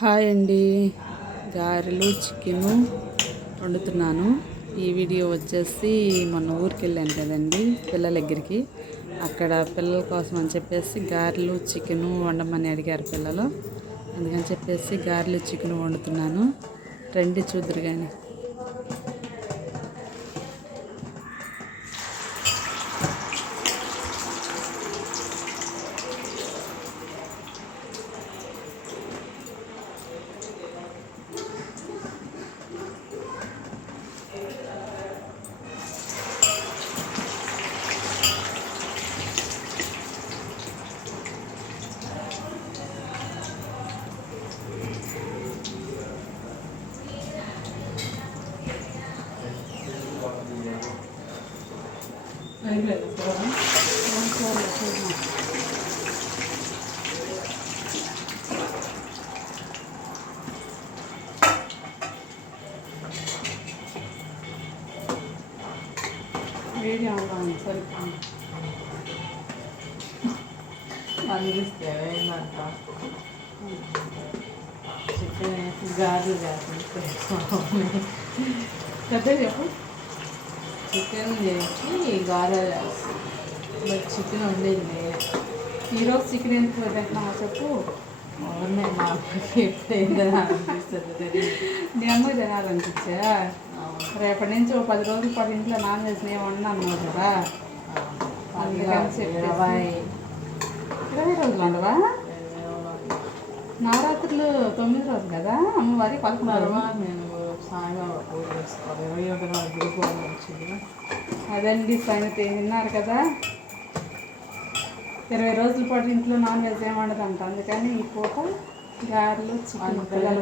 Hi అండి, గారెలు chicken వండుతున్నాను. ఈ వీడియో వచ్చేసి మొన్న ఊరికి వెళ్ళాను కదండి పిల్లల దగ్గరికి. అక్కడ పిల్లల కోసం అని చెప్పేసి గారెలు చికెను వండమని అడిగారు పిల్లలు. అందుకని చెప్పేసి గారెలు చికెను వండుతున్నాను. రండి చూద్దరు కానీ. వేడి అవ్వాలి సరిపోయింది. అందిస్తే చికెన్ గాజు పెద్ద చెప్పు. చికెన్ చేసి గారెలు చేస్తాను. బట్ చికెన్ వండింది. ఈరోజు చికెన్ ఎందుకు పెట్టినామో చెప్పు. మాకు ఎప్పుడైందో అనిపిస్తుంది తెలియదు. నీ అమ్మకి తినాలనిపించా. రేపటి నుంచి 10 రోజుల పాటు ఇంట్లో నాన్ వెజ్ నేను వండినాను కదా. అందుకని చెప్పి 20 రోజులు ఉండవా? నవరాత్రులు 9 రోజులు కదా, అమ్మవారి 11 నేను సాయంగా పూజ చేసుకోవాలి. 21 గురుకులం వచ్చింది. అదండి సంగతి. విన్నారు కదా, 20 రోజుల పాటు ఇంట్లో నాన్ వెజ్ ఏమి వండదంట. అందుకని ఈ పూట గారెలు చికెన్ పిల్లలు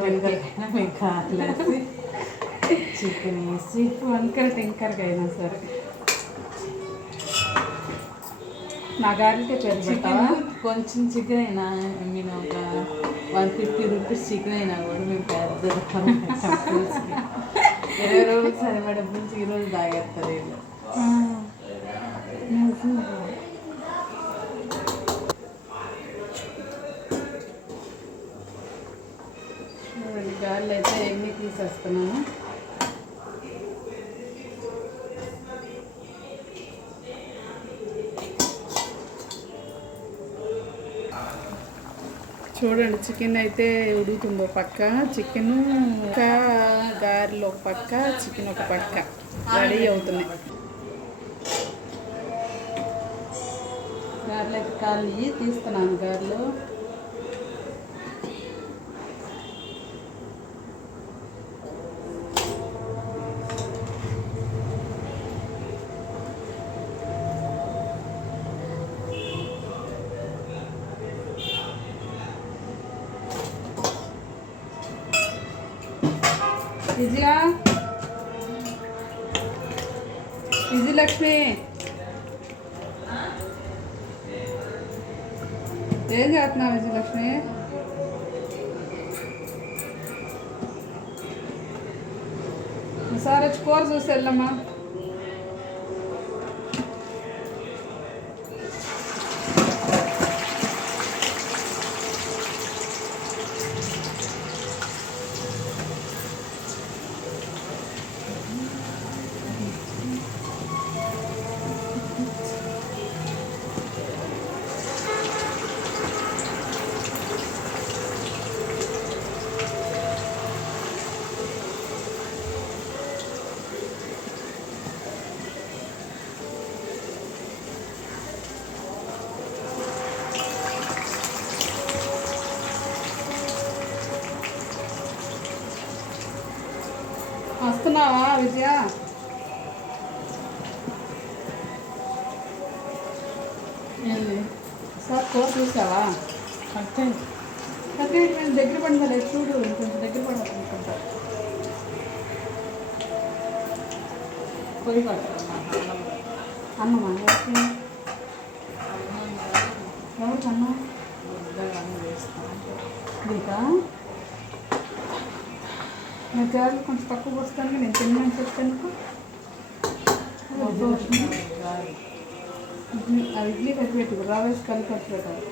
చికెన్ వేసి వంకర టింకర్గా అయినా సరే నా గారెలకే పేరు పెట్టావా? కొంచెం చికెన్ అయినా నేను ఒక 150 రూపీస్ చికెన్ అయినా కూడా మేము పెద్ద పులుసుకి 20 రోజులు సరిపడే పులుసు ఈరోజు తాగేస్తారు వీళ్ళు. గారెలు అయితే ఎన్ని తీసేస్తున్నాను. చూడండి, చికెన్ అయితే ఉడుకుతుంది ఒక పక్క, చికెను గారెలు ఒక పక్క, చికెన్ ఒక పక్క రెడీ అవుతున్నాయి. గారెలు అయితే ఖాళీ తీస్తున్నాను. గారెలు విజయలక్ష్మి ఏం చేస్తున్నావు? విజయలక్ష్మి సార్ వచ్చి కూర చూసి వెళ్ళమ్మా. వస్తున్నావా విజయ? సార్ కూర చూసావా? అంటే నేను దగ్గర పడిందా చూడు, కొంచెం దగ్గర పడాలనుకుంటా. పొయ్యి పడతాను అన్నమా? ఎవరికన్నా నీకా? నా గారెలు కొంచెం తక్కువ వస్తాను. నేను తిన్నాను చెప్తాను. ఇడ్లీ కట్టి పెట్టు, రవేసి కలిపి కట్టి పెట్టాలి.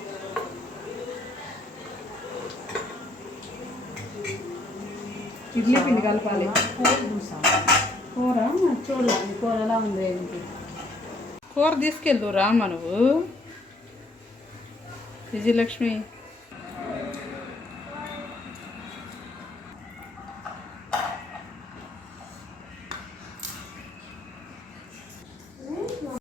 ఇడ్లీ పిండి కలపాలి. కూర చూసాం. కూర చూడాలి కూర ఎలా ఉంది ఏంటి. కూర తీసుకెళ్దు రామ్మ నువ్వు విజయలక్ష్మి.